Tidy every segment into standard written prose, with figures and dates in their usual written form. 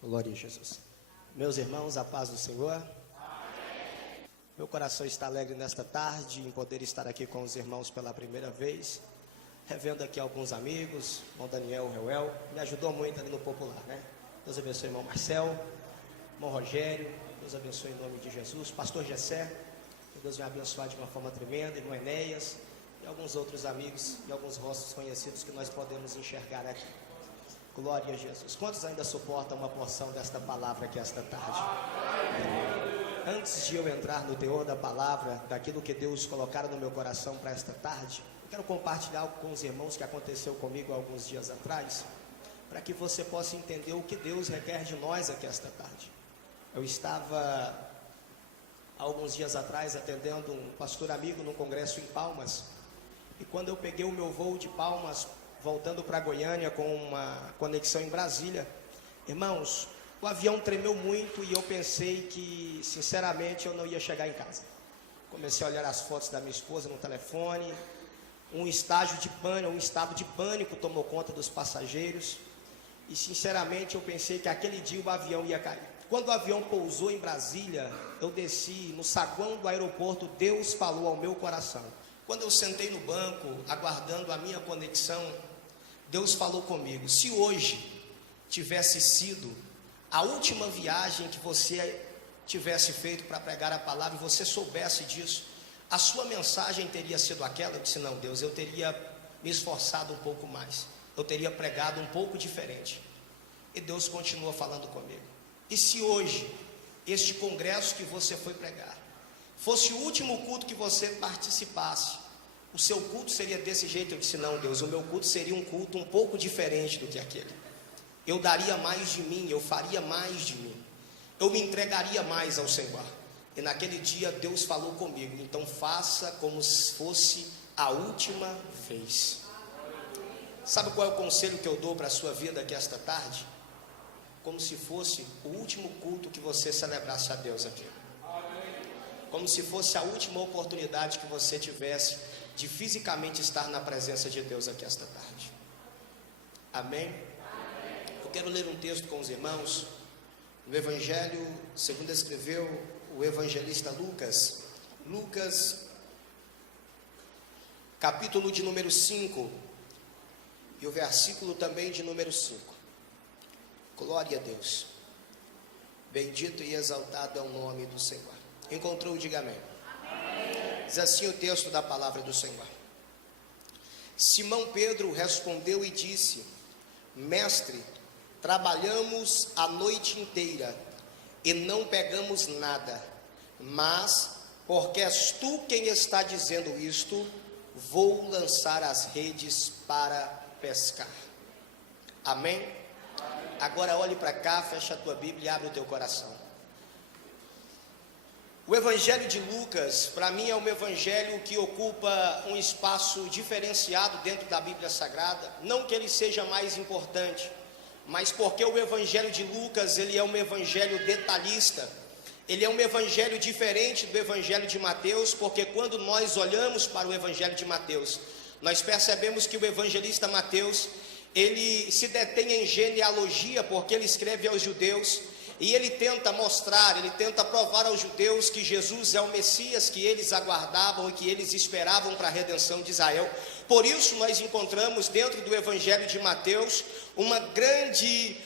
Glória a Jesus. Meus irmãos, a paz do Senhor. Amém. Meu coração está alegre nesta tarde em poder estar aqui com os irmãos pela primeira vez, revendo aqui alguns amigos, irmão Daniel, Reuel, me ajudou muito ali no popular, né? Deus abençoe irmão Marcel, irmão Rogério, Deus abençoe em nome de Jesus, pastor Gessé, que Deus venha abençoar de uma forma tremenda, irmão Enéas e alguns outros amigos e alguns rostos conhecidos que nós podemos enxergar aqui. Glória a Jesus. Quantos ainda suportam uma porção desta palavra aqui esta tarde? Antes de eu entrar no teor da palavra, daquilo que Deus colocara no meu coração para esta tarde, eu quero compartilhar algo com os irmãos que aconteceu comigo há alguns dias atrás, para que você possa entender o que Deus requer de nós aqui esta tarde. Eu estava há alguns dias atrás atendendo um pastor amigo num congresso em Palmas, e quando eu peguei o meu voo de Palmas, voltando para Goiânia com uma conexão em Brasília, irmãos, o avião tremeu muito e eu pensei que, sinceramente, eu não ia chegar em casa. Comecei a olhar as fotos da minha esposa no telefone, um estado de pânico tomou conta dos passageiros e, sinceramente, eu pensei que aquele dia o avião ia cair. Quando o avião pousou em Brasília, eu desci no saguão do aeroporto, Deus falou ao meu coração. Quando eu sentei no banco, aguardando a minha conexão, Deus falou comigo: se hoje tivesse sido a última viagem que você tivesse feito para pregar a palavra e você soubesse disso, a sua mensagem teria sido aquela? Eu disse: não, Deus, eu teria me esforçado um pouco mais, eu teria pregado um pouco diferente. E Deus continua falando comigo: e se hoje, este congresso que você foi pregar, fosse o último culto que você participasse, o seu culto seria desse jeito? Eu disse: não, Deus, o meu culto seria um culto um pouco diferente do que aquele. Eu daria mais de mim, eu faria mais de mim, eu me entregaria mais ao Senhor. E naquele dia Deus falou comigo: então faça como se fosse a última vez. Sabe qual é o conselho que eu dou para a sua vida aqui esta tarde? Como se fosse o último culto que você celebrasse a Deus aqui. Como se fosse a última oportunidade que você tivesse de fisicamente estar na presença de Deus aqui esta tarde. Amém? Eu quero ler um texto com os irmãos, no Evangelho, segundo escreveu o evangelista Lucas. Lucas, capítulo de número 5, e o versículo também de número 5. Glória a Deus. Bendito e exaltado é o nome do Senhor. Encontrou, diga amém. Diz assim o texto da palavra do Senhor: Simão Pedro respondeu e disse: Mestre, trabalhamos a noite inteira e não pegamos nada, mas porque és tu quem está dizendo isto, vou lançar as redes para pescar. Amém? Agora olhe para cá, fecha a tua Bíblia e abre o teu coração. O Evangelho de Lucas, para mim, é um evangelho que ocupa um espaço diferenciado dentro da Bíblia Sagrada. Não que ele seja mais importante, mas porque o Evangelho de Lucas, ele é um evangelho detalhista. Ele é um evangelho diferente do Evangelho de Mateus, porque quando nós olhamos para o Evangelho de Mateus, nós percebemos que o evangelista Mateus, ele se detém em genealogia, porque ele escreve aos judeus, e ele tenta mostrar, ele tenta provar aos judeus que Jesus é o Messias que eles aguardavam e que eles esperavam para a redenção de Israel. Por isso nós encontramos dentro do Evangelho de Mateus uma grande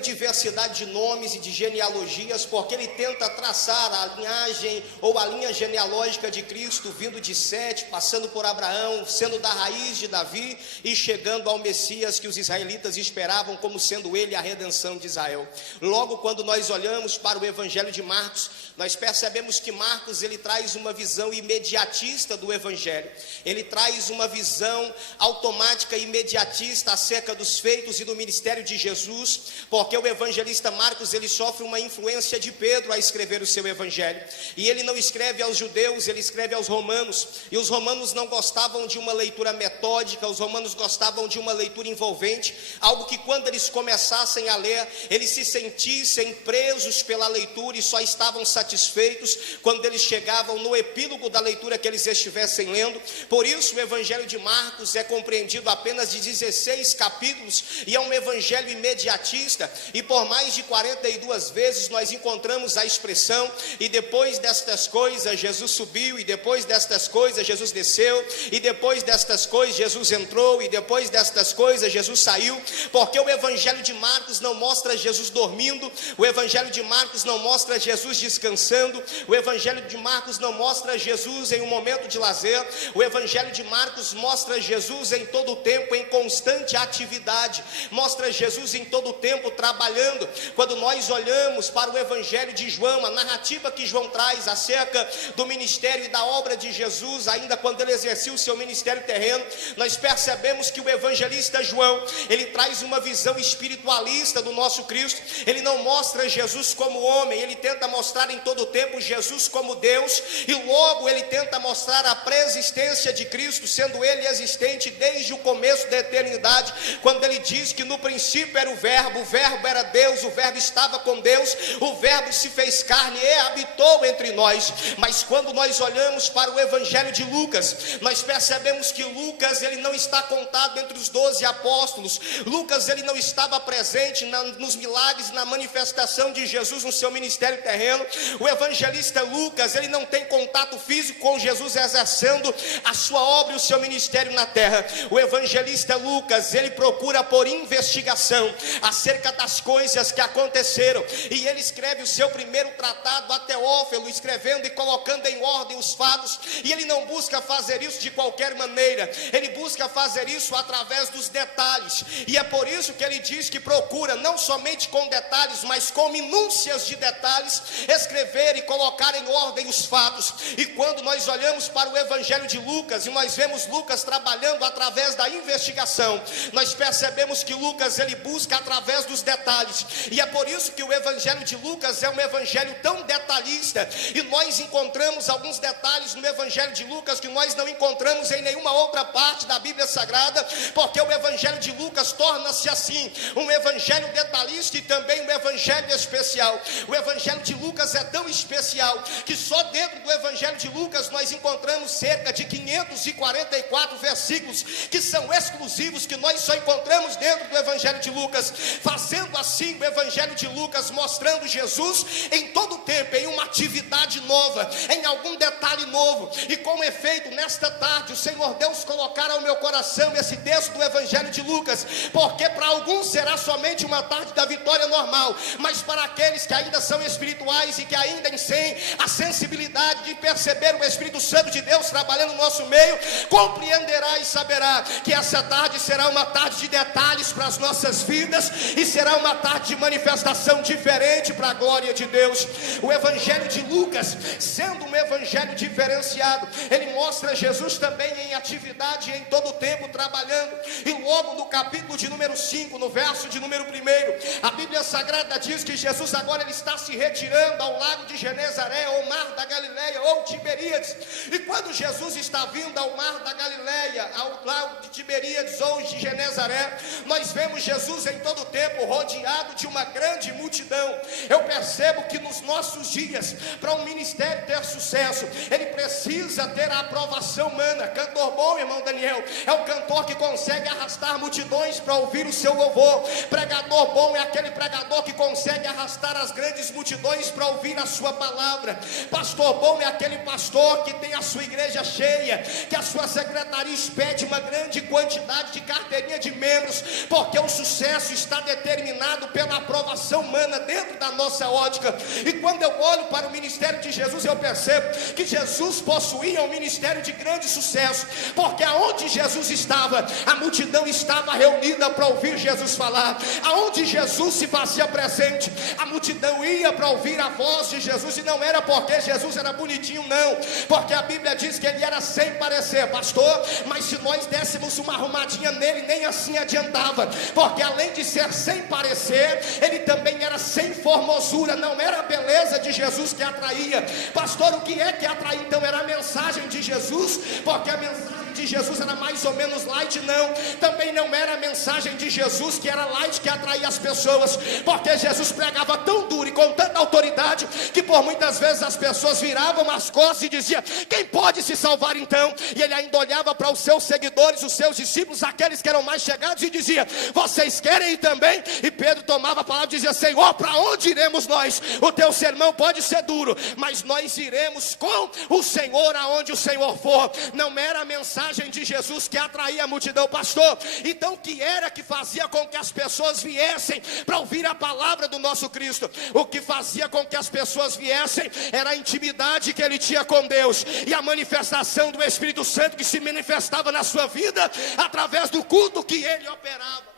diversidade de nomes e de genealogias, porque ele tenta traçar a linhagem ou a linha genealógica de Cristo, vindo de Sete, passando por Abraão, sendo da raiz de Davi e chegando ao Messias que os israelitas esperavam como sendo ele a redenção de Israel. Logo, quando nós olhamos para o Evangelho de Marcos, nós percebemos que Marcos, ele traz uma visão imediatista do Evangelho. Ele traz uma visão automática e imediatista acerca dos feitos e do ministério de Jesus, Jesus, porque o evangelista Marcos, ele sofre uma influência de Pedro a escrever o seu evangelho, e ele não escreve aos judeus, ele escreve aos romanos, e os romanos não gostavam de uma leitura metódica, os romanos gostavam de uma leitura envolvente, algo que quando eles começassem a ler, eles se sentissem presos pela leitura e só estavam satisfeitos quando eles chegavam no epílogo da leitura que eles estivessem lendo. Por isso o evangelho de Marcos é compreendido apenas de 16 capítulos, e é um evangelho imediatista, e por mais de 42 vezes nós encontramos a expressão: e depois destas coisas Jesus subiu, e depois destas coisas Jesus desceu, e depois destas coisas Jesus entrou, e depois destas coisas Jesus saiu. Porque o evangelho de Marcos não mostra Jesus dormindo, o evangelho de Marcos não mostra Jesus descansando, o evangelho de Marcos não mostra Jesus em um momento de lazer, o evangelho de Marcos mostra Jesus em todo o tempo, em constante atividade, mostra Jesus em todo o tempo trabalhando. Quando nós olhamos para o evangelho de João, a narrativa que João traz acerca do ministério e da obra de Jesus, ainda quando ele exercia o seu ministério terreno, nós percebemos que o evangelista João, ele traz uma visão espiritualista do nosso Cristo. Ele não mostra Jesus como homem, ele tenta mostrar em todo o tempo Jesus como Deus, e logo ele tenta mostrar a preexistência de Cristo, sendo ele existente desde o começo da eternidade, quando ele diz que no princípio era o verbo era Deus, o verbo estava com Deus, o verbo se fez carne e habitou entre nós. Mas quando nós olhamos para o evangelho de Lucas, nós percebemos que Lucas, ele não está contado entre os 12 apóstolos. Lucas, ele não estava presente nos milagres, na manifestação de Jesus no seu ministério terreno. O evangelista Lucas, ele não tem contato físico com Jesus exercendo a sua obra e o seu ministério na terra. O evangelista Lucas, ele procura por investigação acerca das coisas que aconteceram, e ele escreve o seu primeiro tratado a Teófilo, escrevendo e colocando em ordem os fatos, e ele não busca fazer isso de qualquer maneira, ele busca fazer isso através dos detalhes, e é por isso que ele diz que procura não somente com detalhes, mas com minúcias de detalhes, escrever e colocar em ordem os fatos. E quando nós olhamos para o evangelho de Lucas, e nós vemos Lucas trabalhando através da investigação, nós percebemos que Lucas, ele busca através dos detalhes, e é por isso que o evangelho de Lucas é um evangelho tão detalhista, e nós encontramos alguns detalhes no evangelho de Lucas que nós não encontramos em nenhuma outra parte da Bíblia Sagrada, porque o evangelho de Lucas torna-se assim, um evangelho detalhista e também um evangelho especial. O evangelho de Lucas é tão especial, que só dentro do evangelho de Lucas nós encontramos cerca de 544 versículos, que são exclusivos, que nós só encontramos dentro do evangelho de Lucas, fazendo assim o evangelho de Lucas mostrando Jesus em todo o tempo, em uma atividade nova, em algum detalhe novo. E com efeito, nesta tarde, o Senhor Deus colocar ao meu coração esse texto do evangelho de Lucas, porque para alguns será somente uma tarde da vitória normal, mas para aqueles que ainda são espirituais e que ainda têm a sensibilidade de perceber o Espírito Santo de Deus trabalhando no nosso meio, compreenderá e saberá que essa tarde será uma tarde de detalhes para as nossas vidas, e será uma tarde de manifestação diferente para a glória de Deus. O evangelho de Lucas, sendo um evangelho diferenciado, ele mostra Jesus também em atividade em todo o tempo trabalhando. E logo no capítulo de número 5, no verso de número 1, a Bíblia Sagrada diz que Jesus agora ele está se retirando ao lago de Genezaré, ou mar da Galileia, ou Tiberíades. E quando Jesus está vindo ao mar da Galileia, ao lago de Tiberíades ou de Genezaré, nós vemos Jesus em todo o tempo rodeado de uma grande multidão. Eu percebo que nos nossos dias, para um ministério ter sucesso, ele precisa ter a aprovação humana. Cantor bom, irmão Daniel, é o cantor que consegue arrastar multidões para ouvir o seu louvor. Pregador bom é aquele pregador que consegue arrastar as grandes multidões para ouvir a sua palavra. Pastor bom é aquele pastor que tem a sua igreja cheia, que a sua secretaria expede uma grande quantidade de carteirinha de membros, porque o sucesso está determinado pela aprovação humana dentro da nossa ótica. E quando eu olho para para o ministério de Jesus, eu percebo que Jesus possuía um ministério de grande sucesso, porque aonde Jesus estava, a multidão estava reunida para ouvir Jesus falar. Aonde Jesus se fazia presente, a multidão ia para ouvir a voz de Jesus. E não era porque Jesus era bonitinho, não, porque a Bíblia diz que ele era sem parecer, pastor. Mas se nós dessemos uma arrumadinha nele, nem assim adiantava, porque além de ser sem parecer, ele também era sem formosura. Não era a beleza de Jesus que atraía, pastor. O que é que atraía então? Era a mensagem de Jesus, porque a mensagem de Jesus era mais ou menos light. Não, também não era a mensagem de Jesus que era light que atraía as pessoas, porque Jesus pregava tão duro e com tanta autoridade que por muitas vezes as pessoas viravam as costas e diziam: quem pode se salvar então? E ele ainda olhava para os seus seguidores, os seus discípulos, aqueles que eram mais chegados, e dizia: vocês querem ir também? E Pedro tomava a palavra e dizia: Senhor, para onde iremos nós? O teu sermão pode ser duro, mas nós iremos com o Senhor aonde o Senhor for. Não era a mensagem de Jesus que atraía a multidão, pastor. Então o que era que fazia com que as pessoas viessem para ouvir a palavra do nosso Cristo? O que fazia com que as pessoas viessem era a intimidade que ele tinha com Deus, e a manifestação do Espírito Santo que se manifestava na sua vida através do culto que ele operava.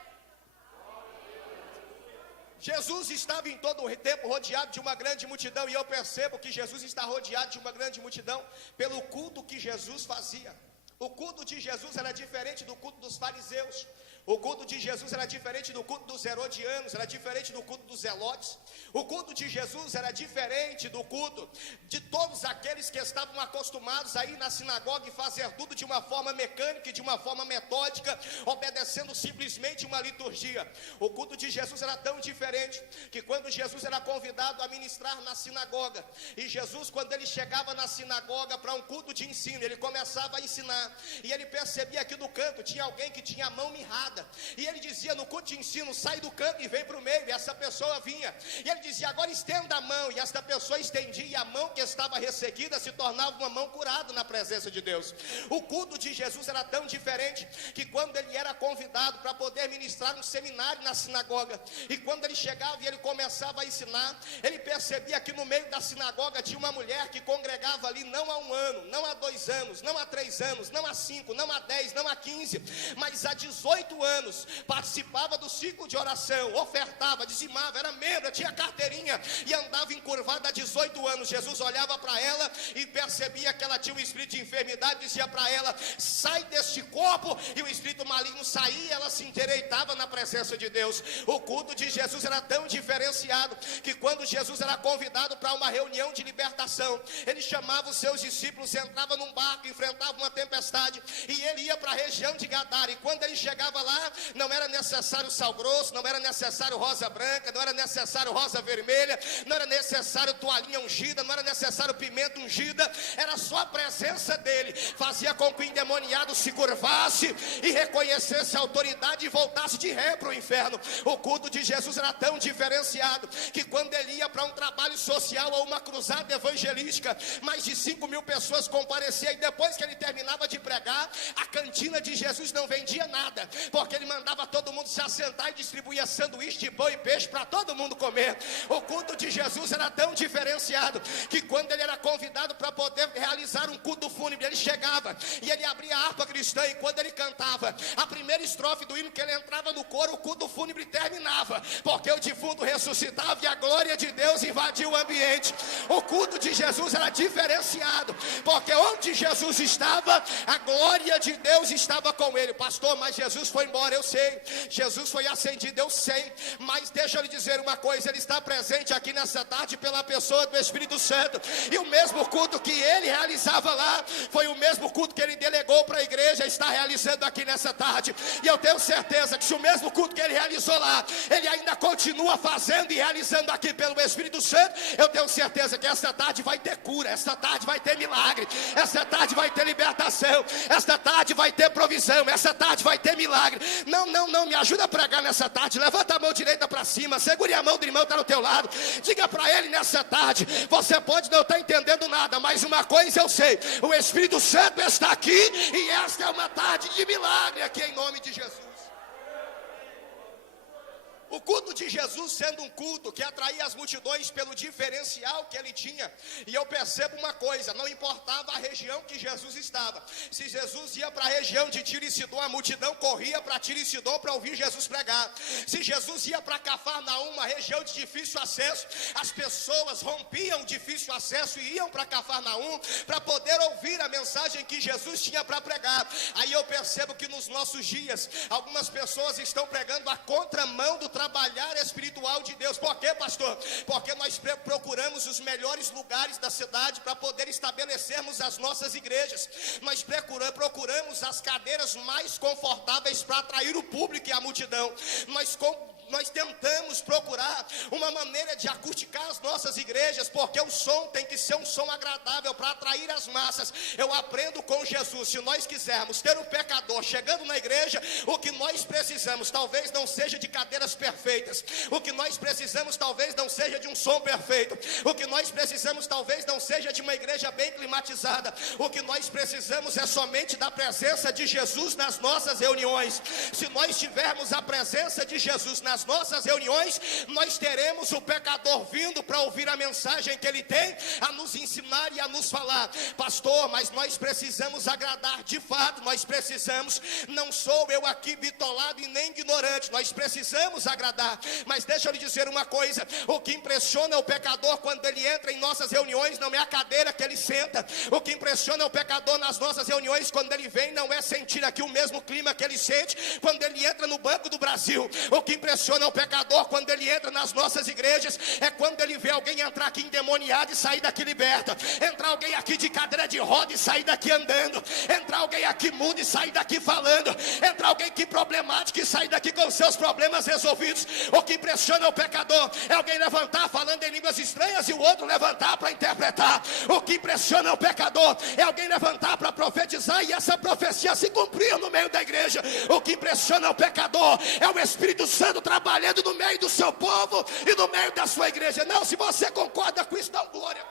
Jesus estava em todo o tempo rodeado de uma grande multidão, e eu percebo que Jesus está rodeado de uma grande multidão pelo culto que Jesus fazia. O culto de Jesus era diferente do culto dos fariseus. O culto de Jesus era diferente do culto dos herodianos, era diferente do culto dos zelotes. O culto de Jesus era diferente do culto de todos aqueles que estavam acostumados a ir na sinagoga e fazer tudo de uma forma mecânica e de uma forma metódica, obedecendo simplesmente uma liturgia. O culto de Jesus era tão diferente que quando Jesus era convidado a ministrar na sinagoga, e Jesus, quando ele chegava na sinagoga para um culto de ensino, ele começava a ensinar, e ele percebia que no canto tinha alguém que tinha a mão mirrada. E ele dizia no culto de ensino: sai do canto e vem para o meio. E essa pessoa vinha, e ele dizia: agora estenda a mão. E essa pessoa estendia, e a mão que estava resseguida se tornava uma mão curada na presença de Deus. O culto de Jesus era tão diferente que quando ele era convidado para poder ministrar um seminário na sinagoga, e quando ele chegava e ele começava a ensinar, ele percebia que no meio da sinagoga tinha uma mulher que congregava ali não há 1 ano, não há 2 anos, não há 3 anos, não há 5, não há 10, não há 15, mas há 18 anos, participava do ciclo de oração, ofertava, dizimava, era membro, tinha carteirinha e andava encurvada há 18 anos. Jesus olhava para ela e percebia que ela tinha um espírito de enfermidade, dizia para ela: sai deste corpo, e o espírito maligno saía, ela se endireitava na presença de Deus. O culto de Jesus era tão diferenciado que quando Jesus era convidado para uma reunião de libertação, ele chamava os seus discípulos, entrava num barco, enfrentava uma tempestade, e ele ia para a região de Gadara. E quando ele chegava lá, não era necessário sal grosso, não era necessário rosa branca, não era necessário rosa vermelha, não era necessário toalhinha ungida, não era necessário pimenta ungida, era só a presença dele, fazia com que o endemoniado se curvasse e reconhecesse a autoridade e voltasse de ré para o inferno. O culto de Jesus era tão diferenciado que quando ele ia para um trabalho social ou uma cruzada evangelística, mais de 5.000 pessoas compareciam, e depois que ele terminava de pregar, a cantina de Jesus não vendia nada, porque ele mandava todo mundo se assentar e distribuía sanduíche de pão e peixe para todo mundo comer. O culto de Jesus era tão diferenciado que quando ele era convidado para poder realizar um culto fúnebre, ele chegava e ele abria a harpa cristã, e quando ele cantava a primeira estrofe do hino, que ele entrava no coro, o culto fúnebre terminava, porque o defunto ressuscitava e a glória de Deus invadiu o ambiente. O culto de Jesus era diferenciado, porque onde Jesus estava, a glória de Deus estava com ele. Pastor, mas Jesus foi embora, eu sei, Jesus foi ascendido, eu sei, mas deixa eu lhe dizer uma coisa: ele está presente aqui nessa tarde pela pessoa do Espírito Santo, e o mesmo culto que ele realizava lá, foi o mesmo culto que ele delegou para a igreja, está realizando aqui nessa tarde. E eu tenho certeza que se o mesmo culto que ele realizou lá, ele ainda continua fazendo e realizando aqui pelo Espírito Santo, eu tenho certeza que essa tarde vai ter cura, essa tarde vai ter milagre, essa tarde vai ter libertação, essa tarde vai ter provisão, essa tarde vai ter milagre. Não, me ajuda a pregar nessa tarde. Levanta a mão direita para cima, segure a mão do irmão que está do teu lado, diga para ele nessa tarde: você pode não estar entendendo nada, mas uma coisa eu sei, o Espírito Santo está aqui, e esta é uma tarde de milagre aqui em nome de Jesus. O culto de Jesus sendo um culto que atraía as multidões pelo diferencial que ele tinha. E eu percebo uma coisa, não importava a região que Jesus estava. Se Jesus ia para a região de Tiro e Sidom, a multidão corria para Tiro e Sidom para ouvir Jesus pregar. Se Jesus ia para Cafarnaum, uma região de difícil acesso, as pessoas rompiam o difícil acesso e iam para Cafarnaum para poder ouvir a mensagem que Jesus tinha para pregar. Aí eu percebo que nos nossos dias, algumas pessoas estão pregando a contramão do trabalhar espiritual de Deus. Por quê, pastor? Porque nós procuramos os melhores lugares da cidade para poder estabelecermos as nossas igrejas. Nós procuramos as cadeiras mais confortáveis para atrair o público e a multidão. Nós tentamos procurar uma maneira de acusticar as nossas igrejas, porque o som tem que ser um som agradável para atrair as massas. Eu aprendo com Jesus, se nós quisermos ter um pecador chegando na igreja, o que nós precisamos talvez não seja de cadeiras perfeitas, o que nós precisamos talvez não seja de um som perfeito, o que nós precisamos talvez não seja de uma igreja bem climatizada, o que nós precisamos é somente da presença de Jesus nas nossas reuniões. Se nós tivermos a presença de Jesus nas nossas reuniões, nós teremos o pecador vindo para ouvir a mensagem que ele tem a nos ensinar e a nos falar. Pastor, mas nós precisamos agradar de fato, nós precisamos, não sou eu aqui bitolado e nem ignorante, nós precisamos agradar. Mas deixa eu lhe dizer uma coisa, o que impressiona o pecador quando ele entra em nossas reuniões não é a cadeira que ele senta. O que impressiona o pecador nas nossas reuniões quando ele vem não é sentir aqui o mesmo clima que ele sente quando ele entra no Banco do Brasil. O que impressiona o pecador quando ele entra nas nossas igrejas é quando ele vê alguém entrar aqui endemoniado e sair daqui liberta, entrar alguém aqui de cadeira de roda e sair daqui andando, entrar alguém aqui mudo e sair daqui falando, entrar alguém aqui problemático e sair daqui com seus problemas resolvidos. O que impressiona o pecador é alguém levantar falando em línguas estranhas e o outro levantar para interpretar. O que impressiona o pecador é alguém levantar para profetizar e essa profecia se cumprir no meio da igreja. O que impressiona o pecador é o Espírito Santo trabalhando no meio do seu povo e no meio da sua igreja. Não, se você concorda com isso, dá glória.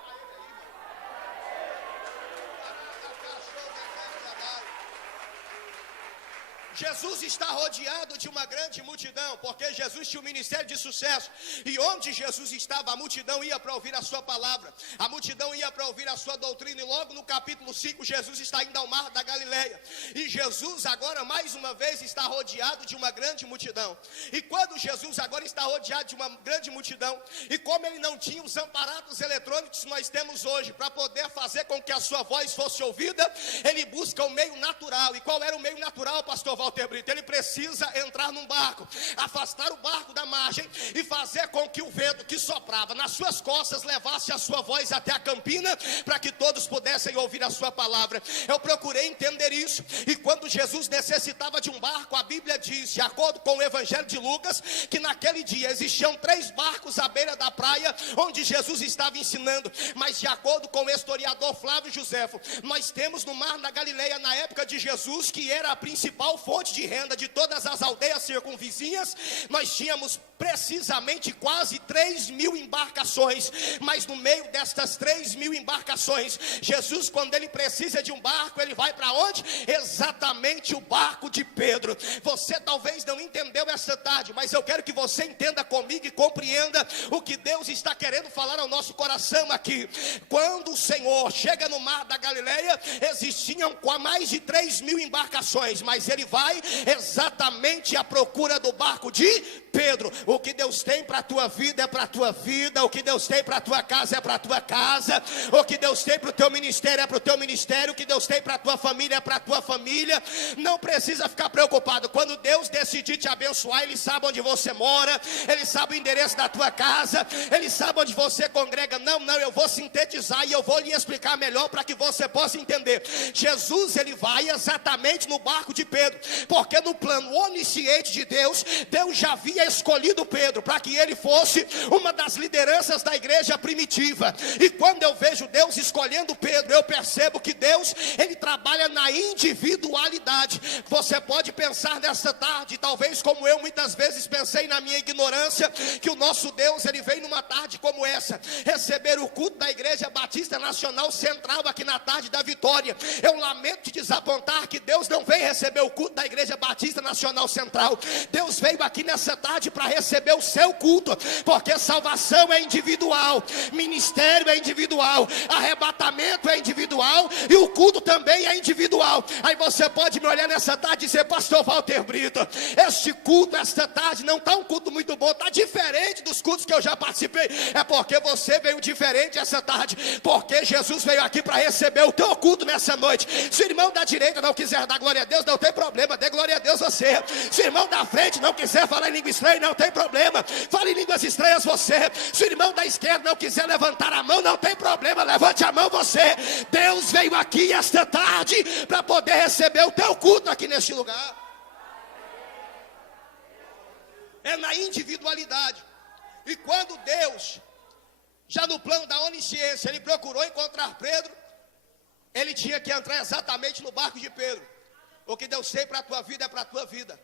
Jesus está rodeado de uma grande multidão, porque Jesus tinha um ministério de sucesso, e onde Jesus estava, a multidão ia para ouvir a sua palavra, a multidão ia para ouvir a sua doutrina, e logo no capítulo 5, Jesus está indo ao mar da Galileia, e Jesus agora mais uma vez está rodeado de uma grande multidão. E quando Jesus agora está rodeado de uma grande multidão, e como ele não tinha os aparatos eletrônicos que nós temos hoje, para poder fazer com que a sua voz fosse ouvida, ele busca o meio natural. E qual era o meio natural, pastor Walter Brito? Ele precisa entrar num barco, afastar o barco da margem e fazer com que o vento que soprava nas suas costas levasse a sua voz até a campina, para que todos pudessem ouvir a sua palavra. Eu procurei entender isso, e quando Jesus necessitava de um barco, a Bíblia diz, de acordo com o Evangelho de Lucas, que naquele dia existiam 3 barcos à beira da praia, onde Jesus estava ensinando. Mas de acordo com o historiador Flávio Joséfo, nós temos no mar da Galileia, na época de Jesus, que era a principal fonte de renda de todas as aldeias circunvizinhas, nós tínhamos precisamente quase 3.000 embarcações. Mas no meio destas 3.000 embarcações, Jesus, quando ele precisa de um barco, ele vai para onde? Exatamente o barco de Pedro. Você talvez não entendeu essa tarde, mas eu quero que você entenda comigo e compreenda o que Deus está querendo falar ao nosso coração aqui. Quando o Senhor chega no mar da Galileia, existiam mais de 3.000 embarcações, mas ele vai exatamente à procura do barco de Pedro. O que Deus tem para a tua vida é para a tua vida, o que Deus tem para a tua casa é para a tua casa, o que Deus tem para o teu ministério é para o teu ministério, o que Deus tem para a tua família é para a tua família. Não precisa ficar preocupado. Quando Deus decidir te abençoar, Ele sabe onde você mora, Ele sabe o endereço da tua casa, Ele sabe onde você congrega. Não, eu vou sintetizar e eu vou lhe explicar melhor para que você possa entender. Jesus, ele vai exatamente no barco de Pedro, porque no plano onisciente de Deus, Deus já havia escolhido Pedro para que ele fosse uma das lideranças da igreja primitiva. E quando eu vejo Deus Deus escolhendo Pedro, eu percebo que Deus, Ele trabalha na individualidade. Você pode pensar nessa tarde, talvez como eu muitas vezes pensei na minha ignorância, que o nosso Deus, Ele vem numa tarde como essa, receber o culto da Igreja Batista Nacional Central aqui na tarde da Vitória. Eu lamento te desapontar que Deus não veio receber o culto da Igreja Batista Nacional Central. Deus veio aqui nessa tarde para receber o seu culto, porque salvação é individual, ministério é individual, arrebatamento é individual e o culto também é individual. Aí você pode me olhar nessa tarde e dizer: pastor Walter Brito, este culto, esta tarde não está um culto muito bom, está diferente dos cultos que eu já participei. É porque você veio diferente essa tarde, porque Jesus veio aqui para receber o teu culto nessa noite. Se o irmão da direita não quiser dar glória a Deus, não tem problema, dê glória a Deus você. Se o irmão da frente não quiser falar em língua estranha, não tem problema, fale em línguas estranhas você. Se o irmão da esquerda não quiser levantar a mão, não tem problema, levante a mão você. Deus veio aqui esta tarde para poder receber o teu culto aqui neste lugar. É na individualidade. E quando Deus, já no plano da onisciência, Ele procurou encontrar Pedro, Ele tinha que entrar exatamente no barco de Pedro. O que Deus tem para a tua vida é para a tua vida.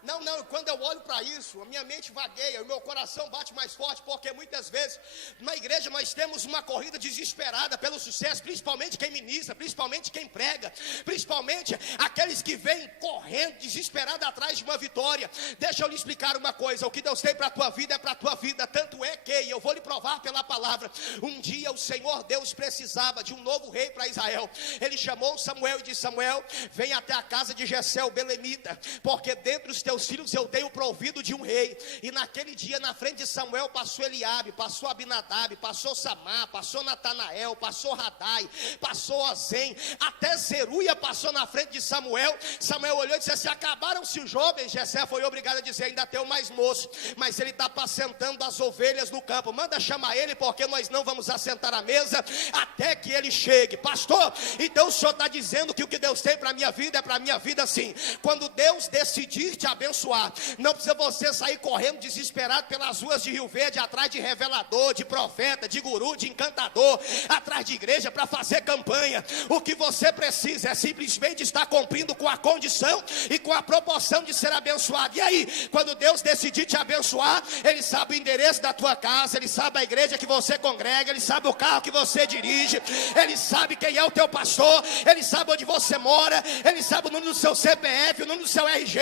Não, quando eu olho para isso, a minha mente vagueia, o meu coração bate mais forte, porque muitas vezes na igreja nós temos uma corrida desesperada pelo sucesso, principalmente quem ministra, principalmente quem prega, principalmente aqueles que vêm correndo desesperado atrás de uma vitória. Deixa eu lhe explicar uma coisa: o que Deus tem para a tua vida é para a tua vida, tanto é que, e eu vou lhe provar pela palavra, um dia o Senhor Deus precisava de um novo rei para Israel. Ele chamou Samuel e disse: Samuel, vem até a casa de Jessé o belemita, porque dentre os teus filhos eu tenho provido de um rei. E naquele dia na frente de Samuel passou Eliabe, passou Abinadab, passou Samar, passou Natanael, passou Radai, passou Ozem, até Zeruia passou na frente de Samuel. Samuel olhou e disse assim: acabaram-se os jovens. Jessé foi obrigado a dizer: ainda tem o mais moço, mas ele está apacentando as ovelhas no campo, manda chamar ele, porque nós não vamos assentar à mesa até que ele chegue. Pastor, então o senhor está dizendo que o que Deus tem para a minha vida é para a minha vida sim. Quando Deus decidir te abençoar, não precisa você sair correndo desesperado pelas ruas de Rio Verde, atrás de revelador, de profeta, de guru, de encantador, atrás de igreja para fazer campanha. O que você precisa é simplesmente estar cumprindo com a condição e com a proporção de ser abençoado. E aí, quando Deus decidir te abençoar, Ele sabe o endereço da tua casa, Ele sabe a igreja que você congrega, Ele sabe o carro que você dirige, Ele sabe quem é o teu pastor, Ele sabe onde você mora, Ele sabe o número do seu CPF, o número do seu RG,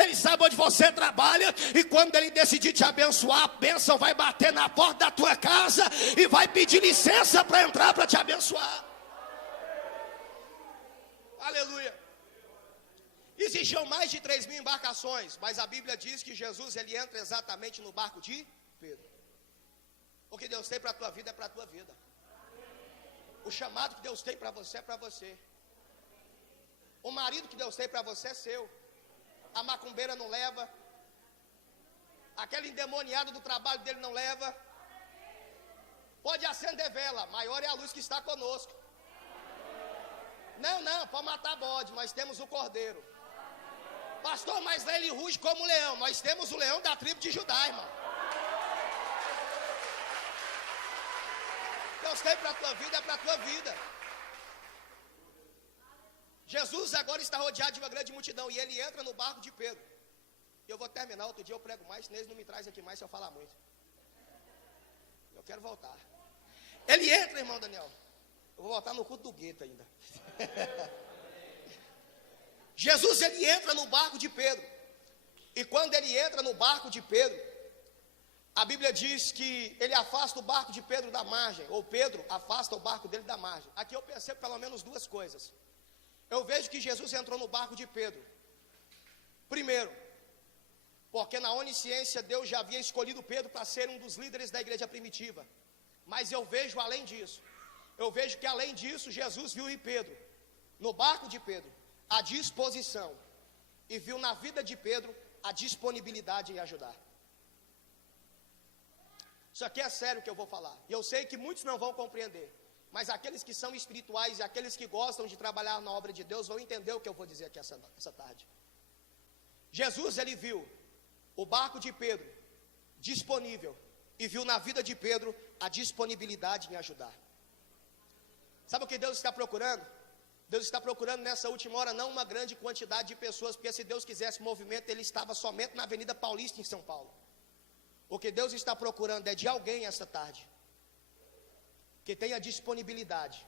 Ele sabe onde você trabalha. E quando Ele decidir te abençoar, a bênção vai bater na porta da tua casa e vai pedir licença para entrar para te abençoar. Aleluia. Existiam mais de 3.000 embarcações, mas a Bíblia diz que Jesus, Ele entra exatamente no barco de Pedro. O que Deus tem para a tua vida é para a tua vida. O chamado que Deus tem para você é para você. O marido que Deus tem para você é seu. A macumbeira não leva. Aquele endemoniado do trabalho dele não leva. Pode acender vela, maior é a luz que está conosco. Não, pode matar bode, nós temos o cordeiro. Pastor, mas ele ruge como leão. Nós temos o leão da tribo de Judá, irmão. Deus tem para a tua vida, é para a tua vida. Jesus agora está rodeado de uma grande multidão e ele entra no barco de Pedro. Eu vou terminar, outro dia eu prego mais, senão eles não me trazem aqui mais se eu falar muito. Eu quero voltar. Ele entra, irmão Daniel. Eu vou voltar no culto do gueto ainda. Jesus, ele entra no barco de Pedro. E quando ele entra no barco de Pedro, a Bíblia diz que ele afasta o barco de Pedro da margem, ou Pedro afasta o barco dele da margem. Aqui eu percebo pelo menos duas coisas. Eu vejo que Jesus entrou no barco de Pedro. Primeiro, porque na onisciência Deus já havia escolhido Pedro para ser um dos líderes da igreja primitiva. Mas eu vejo além disso. Eu vejo que além disso Jesus viu em Pedro, no barco de Pedro, a disposição. E viu na vida de Pedro a disponibilidade em ajudar. Isso aqui é sério que eu vou falar. E eu sei que muitos não vão compreender. Mas aqueles que são espirituais e aqueles que gostam de trabalhar na obra de Deus vão entender o que eu vou dizer aqui essa tarde. Jesus, ele viu o barco de Pedro disponível e viu na vida de Pedro a disponibilidade em ajudar. Sabe o que Deus está procurando? Deus está procurando nessa última hora não uma grande quantidade de pessoas, porque se Deus quisesse movimento, Ele estava somente na Avenida Paulista em São Paulo. O que Deus está procurando é de alguém essa tarde que tenha disponibilidade,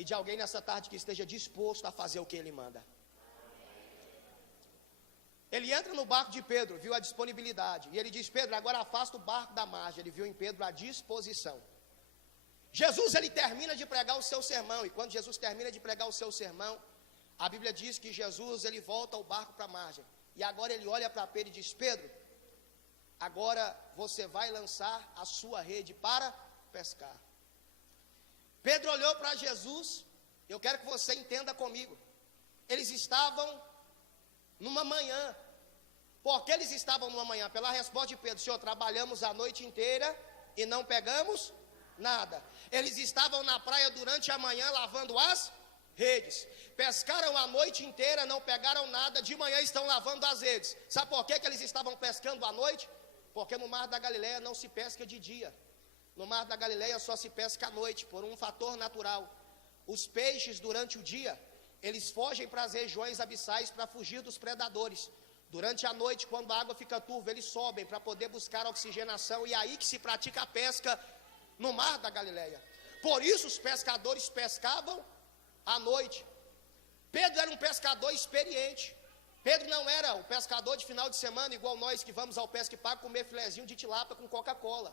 e de alguém nessa tarde que esteja disposto a fazer o que Ele manda. Ele entra no barco de Pedro, viu a disponibilidade, e ele diz: Pedro, agora afasta o barco da margem. Ele viu em Pedro a disposição. Jesus, ele termina de pregar o seu sermão, e quando Jesus termina de pregar o seu sermão, a Bíblia diz que Jesus, ele volta o barco para a margem, e agora ele olha para Pedro e diz: Pedro, agora você vai lançar a sua rede para pescar. Pedro olhou para Jesus. Eu quero que você entenda comigo, eles estavam numa manhã. Por que eles estavam numa manhã? Pela resposta de Pedro: Senhor, trabalhamos a noite inteira e não pegamos nada. Eles estavam na praia durante a manhã lavando as redes. Pescaram a noite inteira, não pegaram nada. De manhã estão lavando as redes. Sabe por que eles estavam pescando à noite? Porque no Mar da Galileia não se pesca de dia. No Mar da Galileia só se pesca à noite, por um fator natural. Os peixes durante o dia, eles fogem para as regiões abissais para fugir dos predadores. Durante a noite, quando a água fica turva, eles sobem para poder buscar oxigenação, e é aí que se pratica a pesca no Mar da Galileia. Por isso os pescadores pescavam à noite. Pedro era um pescador experiente. Pedro não era o pescador de final de semana igual nós que vamos ao Pesca e Paga comer filezinho de tilápia com Coca-Cola.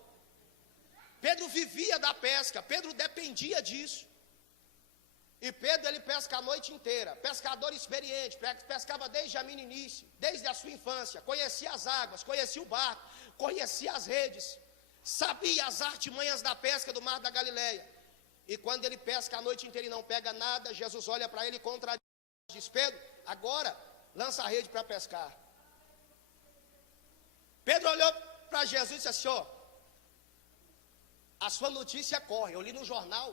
Pedro vivia da pesca, Pedro dependia disso. E Pedro, ele pesca a noite inteira. Pescador experiente, pescava desde a meninice, desde a sua infância. Conhecia as águas, conhecia o barco, conhecia as redes, sabia as artimanhas da pesca do Mar da Galileia. E quando ele pesca a noite inteira e não pega nada, Jesus olha para ele e contradiz: diz: Pedro, agora lança a rede para pescar. Pedro olhou para Jesus e disse assim: ó, a sua notícia corre. Eu li no jornal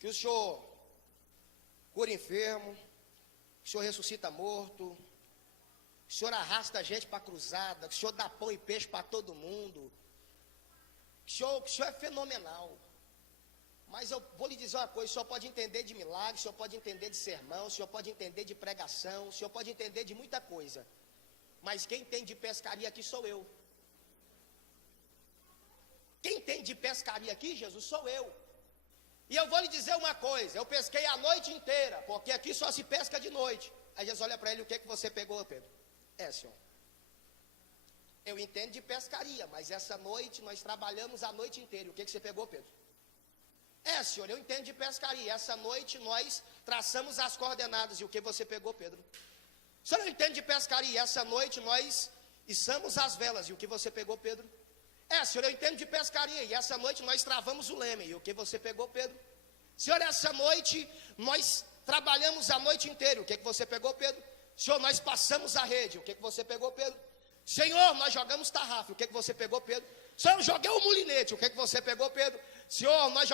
que o senhor cura enfermo, que o senhor ressuscita morto, que o senhor arrasta a gente para a cruzada, que o senhor dá pão e peixe para todo mundo, que o senhor é fenomenal. Mas eu vou lhe dizer uma coisa: o senhor pode entender de milagre, o senhor pode entender de sermão, o senhor pode entender de pregação, o senhor pode entender de muita coisa, mas quem tem de pescaria aqui sou eu. Quem tem de pescaria aqui, Jesus, sou eu. E eu vou lhe dizer uma coisa: eu pesquei a noite inteira, porque aqui só se pesca de noite. Aí Jesus olha para ele: o que é que você pegou, Pedro? Senhor, eu entendo de pescaria, mas essa noite nós trabalhamos a noite inteira. O que é que você pegou, Pedro? Senhor, eu entendo de pescaria. Essa noite nós traçamos as coordenadas. E o que você pegou, Pedro? Senhor, eu entendo de pescaria. Essa noite nós içamos as velas. E o que você pegou, Pedro? Senhor, eu entendo de pescaria. E essa noite nós travamos o leme. E o que você pegou, Pedro? Senhor, essa noite nós trabalhamos a noite inteira. O que você pegou, Pedro? Senhor, nós passamos a rede. O que você pegou, Pedro? Senhor, nós jogamos tarrafa. O que você pegou, Pedro? Senhor, eu joguei o mulinete. O que você pegou, Pedro? Senhor, nós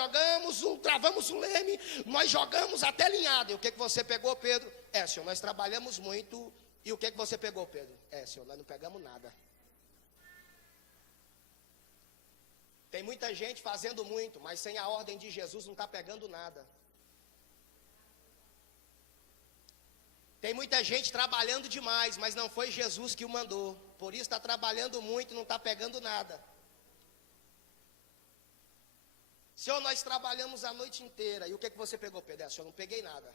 travamos o leme, nós jogamos até linhada. E o que você pegou, Pedro? Senhor, nós trabalhamos muito. E o que você pegou, Pedro? Senhor, nós não pegamos nada. Tem muita gente fazendo muito, mas sem a ordem de Jesus não está pegando nada. Tem muita gente trabalhando demais, mas não foi Jesus que o mandou. Por isso está trabalhando muito e não está pegando nada. Senhor, nós trabalhamos a noite inteira. E o que você pegou, Pedro? Senhor, não peguei nada.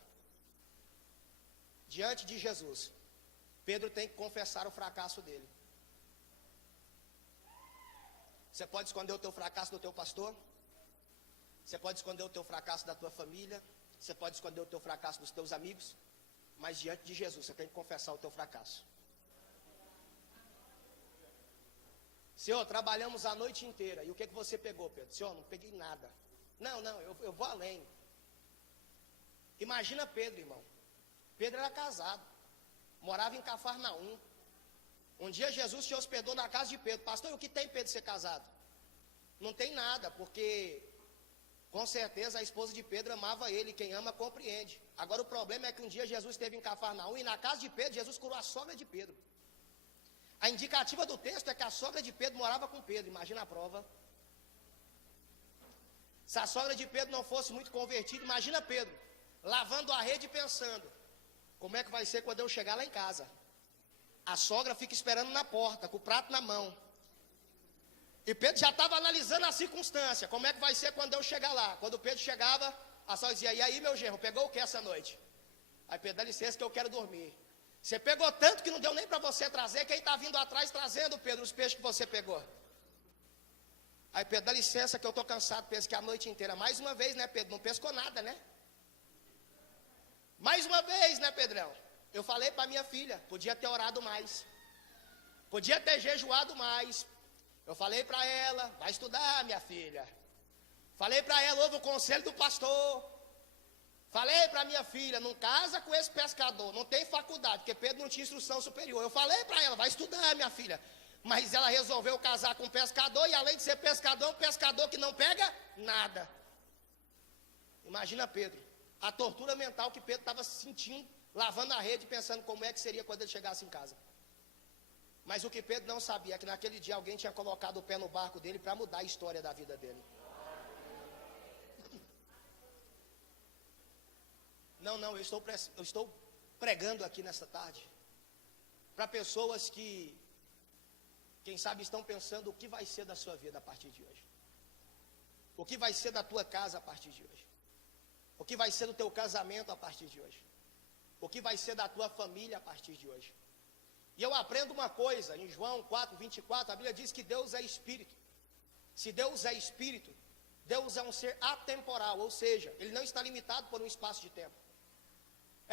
Diante de Jesus, Pedro tem que confessar o fracasso dele. Você pode esconder o teu fracasso do teu pastor. Você pode esconder o teu fracasso da tua família. Você pode esconder o teu fracasso dos teus amigos. Mas diante de Jesus, você tem que confessar o teu fracasso. Senhor, trabalhamos a noite inteira. E o que você pegou, Pedro? Senhor, não peguei nada. Não, eu vou além. Imagina Pedro, irmão. Pedro era casado. Morava em Cafarnaum. Um dia Jesus se hospedou na casa de Pedro. Pastor, o que tem Pedro ser casado? Não tem nada, porque com certeza a esposa de Pedro amava ele. Quem ama compreende. Agora o problema é que um dia Jesus esteve em Cafarnaum e na casa de Pedro, Jesus curou a sogra de Pedro. A indicativa do texto é que a sogra de Pedro morava com Pedro. Imagina a prova. Se a sogra de Pedro não fosse muito convertida, imagina Pedro lavando a rede e pensando: como é que vai ser quando eu chegar lá em casa? A sogra fica esperando na porta, com o prato na mão. E Pedro já estava analisando a circunstância. Como é que vai ser quando eu chegar lá? Quando Pedro chegava, a sogra dizia: e aí, meu genro, pegou o que essa noite? Aí Pedro: dá licença que eu quero dormir. Você pegou tanto que não deu nem para você trazer. Quem está vindo atrás trazendo, Pedro, os peixes que você pegou? Aí Pedro: dá licença que eu estou cansado, pesquei a noite inteira. Mais uma vez, né, Pedro? Não pescou nada, né? Mais uma vez, né, Pedrão? Eu falei para minha filha: podia ter orado mais, podia ter jejuado mais. Eu falei para ela: vai estudar, minha filha. Falei para ela: ouve o conselho do pastor. Falei para minha filha: não casa com esse pescador, não tem faculdade, porque Pedro não tinha instrução superior. Eu falei para ela: vai estudar, minha filha. Mas ela resolveu casar com um pescador, e além de ser pescador, um pescador que não pega nada. Imagina Pedro, a tortura mental que Pedro estava sentindo, lavando a rede, pensando como é que seria quando ele chegasse em casa. Mas o que Pedro não sabia é que naquele dia alguém tinha colocado o pé no barco dele para mudar a história da vida dele. Não, eu estou pregando aqui nesta tarde para pessoas que, quem sabe, estão pensando o que vai ser da sua vida a partir de hoje. O que vai ser da tua casa a partir de hoje. O que vai ser do teu casamento a partir de hoje. O que vai ser da tua família a partir de hoje. E eu aprendo uma coisa, em João 4:24, a Bíblia diz que Deus é espírito. Se Deus é espírito, Deus é um ser atemporal, ou seja, ele não está limitado por um espaço de tempo.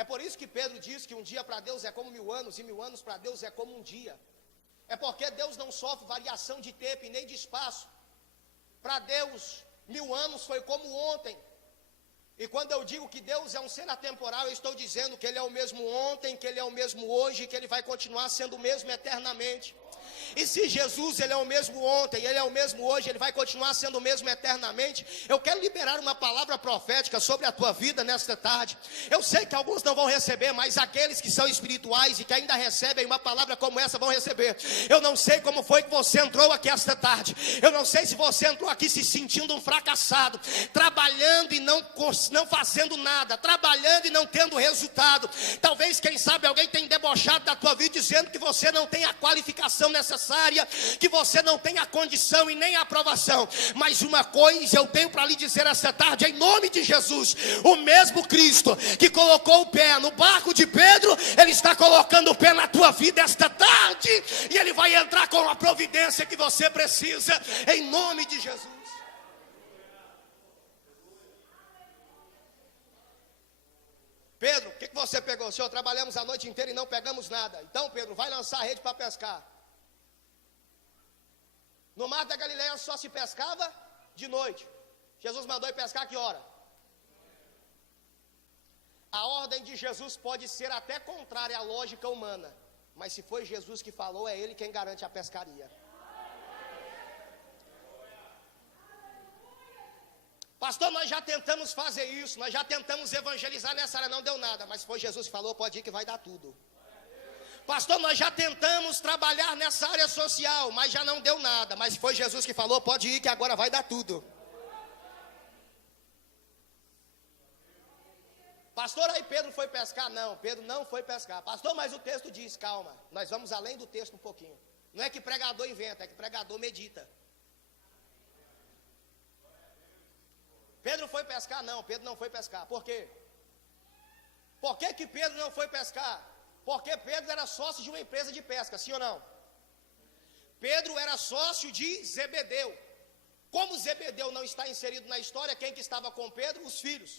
É por isso que Pedro diz que um dia para Deus é como 1000 anos, e 1000 anos para Deus é como um dia. É porque Deus não sofre variação de tempo e nem de espaço. Para Deus, 1000 anos foi como ontem. E quando eu digo que Deus é um ser atemporal, eu estou dizendo que Ele é o mesmo ontem, que Ele é o mesmo hoje, que Ele vai continuar sendo o mesmo eternamente. E se Jesus, Ele é o mesmo ontem, Ele é o mesmo hoje, Ele vai continuar sendo o mesmo eternamente, eu quero liberar uma palavra profética sobre a tua vida nesta tarde. Eu sei que alguns não vão receber, mas aqueles que são espirituais e que ainda recebem uma palavra como essa vão receber. Eu não sei como foi que você entrou aqui esta tarde. Eu não sei se você entrou aqui se sentindo um fracassado, trabalhando e não fazendo nada, trabalhando e não tendo resultado. Talvez, quem sabe, alguém tenha debochado da tua vida, dizendo que você não tem a qualificação necessária, que você não tem a condição e nem a aprovação. Mas uma coisa eu tenho para lhe dizer esta tarde, em nome de Jesus: o mesmo Cristo que colocou o pé no barco de Pedro, Ele está colocando o pé na tua vida esta tarde, e Ele vai entrar com a providência que você precisa, em nome de Jesus. Pedro, o que você pegou? Senhor, trabalhamos a noite inteira e não pegamos nada. Então, Pedro, vai lançar a rede para pescar. No mar da Galileia só se pescava de noite. Jesus mandou ir pescar que hora? A ordem de Jesus pode ser até contrária à lógica humana, mas se foi Jesus que falou, é Ele quem garante a pescaria. Pastor, nós já tentamos fazer isso, nós já tentamos evangelizar nessa área, não deu nada, mas foi Jesus que falou, pode ir que vai dar tudo. Pastor, nós já tentamos trabalhar nessa área social, mas já não deu nada, mas foi Jesus que falou, pode ir que agora vai dar tudo. Pastor, aí Pedro foi pescar? Não, Pedro não foi pescar. Pastor, mas o texto diz, calma, nós vamos além do texto um pouquinho. Não é que pregador inventa, é que pregador medita. Pedro foi pescar? Não, Pedro não foi pescar. Por quê? Por que Pedro não foi pescar? Porque Pedro era sócio de uma empresa de pesca, sim ou não? Pedro era sócio de Zebedeu. Como Zebedeu não está inserido na história, quem que estava com Pedro? Os filhos,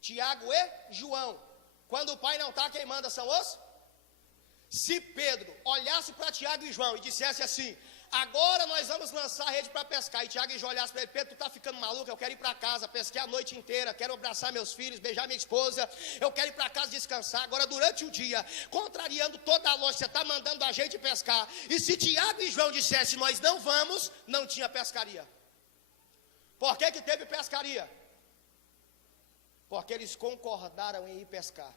Tiago e João. Quando o pai não está, quem manda são os? Se Pedro olhasse para Tiago e João e dissesse assim, agora nós vamos lançar a rede para pescar, e Tiago e João olhassem para ele, Pedro, tu está ficando maluco, eu quero ir para casa, pesquei a noite inteira, quero abraçar meus filhos, beijar minha esposa, eu quero ir para casa descansar, agora durante o dia, contrariando toda a lógica, você está mandando a gente pescar, e se Tiago e João dissessem, nós não vamos, não tinha pescaria. Por que teve pescaria? Porque eles concordaram em ir pescar.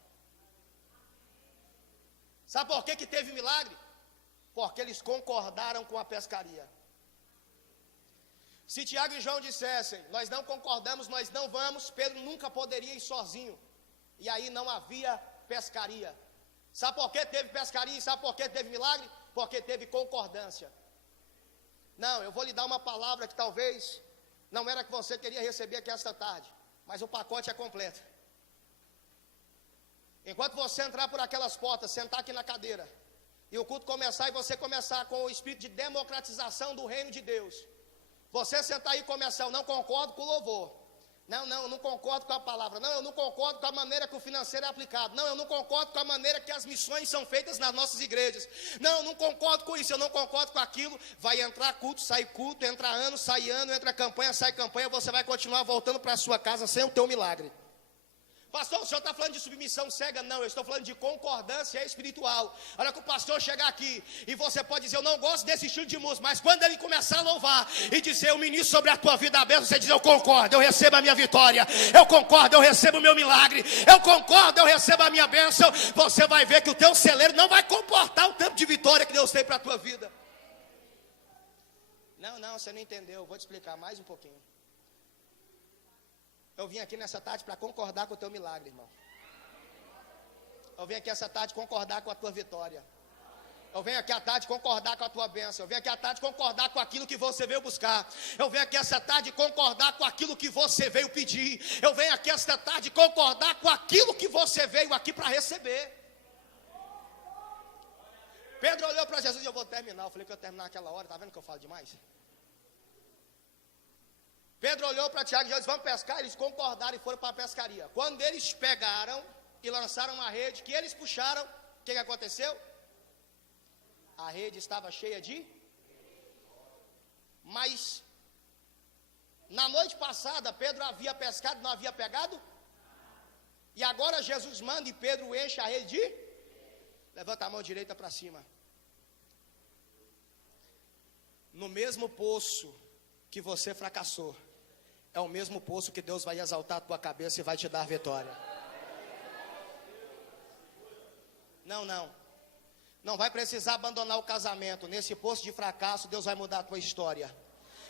Sabe por que teve milagre? Porque eles concordaram com a pescaria. Se Tiago e João dissessem, nós não concordamos, nós não vamos, Pedro nunca poderia ir sozinho. E aí não havia pescaria. Sabe por que teve pescaria e sabe por que teve milagre? Porque teve concordância. Não, eu vou lhe dar uma palavra que talvez não era que você queria receber aqui esta tarde, mas o pacote é completo. Enquanto você entrar por aquelas portas, sentar aqui na cadeira, e o culto começar, e você começar com o espírito de democratização do reino de Deus, você sentar aí e começar, eu não concordo com o louvor, eu não concordo com a palavra, não, eu não concordo com a maneira que o financeiro é aplicado, não, eu não concordo com a maneira que as missões são feitas nas nossas igrejas, não, eu não concordo com isso, eu não concordo com aquilo. Vai entrar culto, sai culto, entra ano, sai ano, entra campanha, sai campanha, você vai continuar voltando para a sua casa sem o teu milagre. Pastor, o senhor está falando de submissão cega? Não, eu estou falando de concordância espiritual. Olha que o pastor chegar aqui e você pode dizer, eu não gosto desse estilo de música, mas quando ele começar a louvar e dizer, eu ministro sobre a tua vida a bênção, você diz, eu concordo, eu recebo a minha vitória, eu concordo, eu recebo o meu milagre, eu concordo, eu recebo a minha bênção. Você vai ver que o teu celeiro não vai comportar o tempo de vitória que Deus tem para a tua vida. Não, você não entendeu, vou te explicar mais um pouquinho. Eu vim aqui nessa tarde para concordar com o teu milagre, irmão. Eu vim aqui essa tarde concordar com a tua vitória. Eu venho aqui à tarde concordar com a tua bênção. Eu venho aqui à tarde concordar com aquilo que você veio buscar. Eu venho aqui essa tarde concordar com aquilo que você veio pedir. Eu venho aqui esta tarde concordar com aquilo que você veio aqui para receber. Pedro olhou para Jesus e eu vou terminar. Eu falei que eu ia terminar naquela hora. Está vendo que eu falo demais? Pedro olhou para Tiago e Jesus, vamos pescar. Eles concordaram e foram para a pescaria. Quando eles pegaram e lançaram a rede, que eles puxaram, o que aconteceu? A rede estava cheia de... Mas na noite passada Pedro havia pescado, não havia pegado? E agora Jesus manda e Pedro enche a rede de... Levanta a mão direita para cima. No mesmo poço que você fracassou, é o mesmo poço que Deus vai exaltar a tua cabeça e vai te dar vitória. Não vai precisar abandonar o casamento. Nesse poço de fracasso, Deus vai mudar a tua história.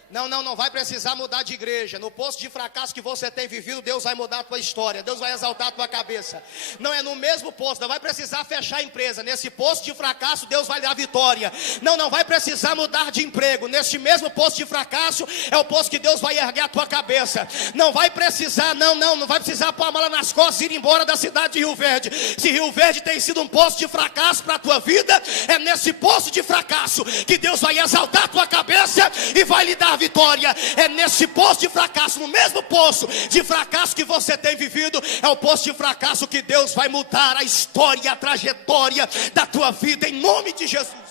Não vai precisar mudar de igreja. No poço de fracasso que você tem vivido, Deus vai mudar a tua história. Deus vai exaltar a tua cabeça. Não é no mesmo poço, não vai precisar fechar a empresa. Nesse poço de fracasso, Deus vai dar vitória. Não vai precisar mudar de emprego. Nesse mesmo poço de fracasso, é o poço que Deus vai erguer a tua cabeça. Não vai precisar, não vai precisar pôr a mala nas costas e ir embora da cidade de Rio Verde. Se Rio Verde tem sido um poço de fracasso para a tua vida, é nesse poço de fracasso que Deus vai exaltar a tua cabeça e vai lhe dar vitória. É nesse poço de fracasso, no mesmo poço de fracasso que você tem vivido, é o poço de fracasso que Deus vai mudar a história, a trajetória da tua vida, em nome de Jesus.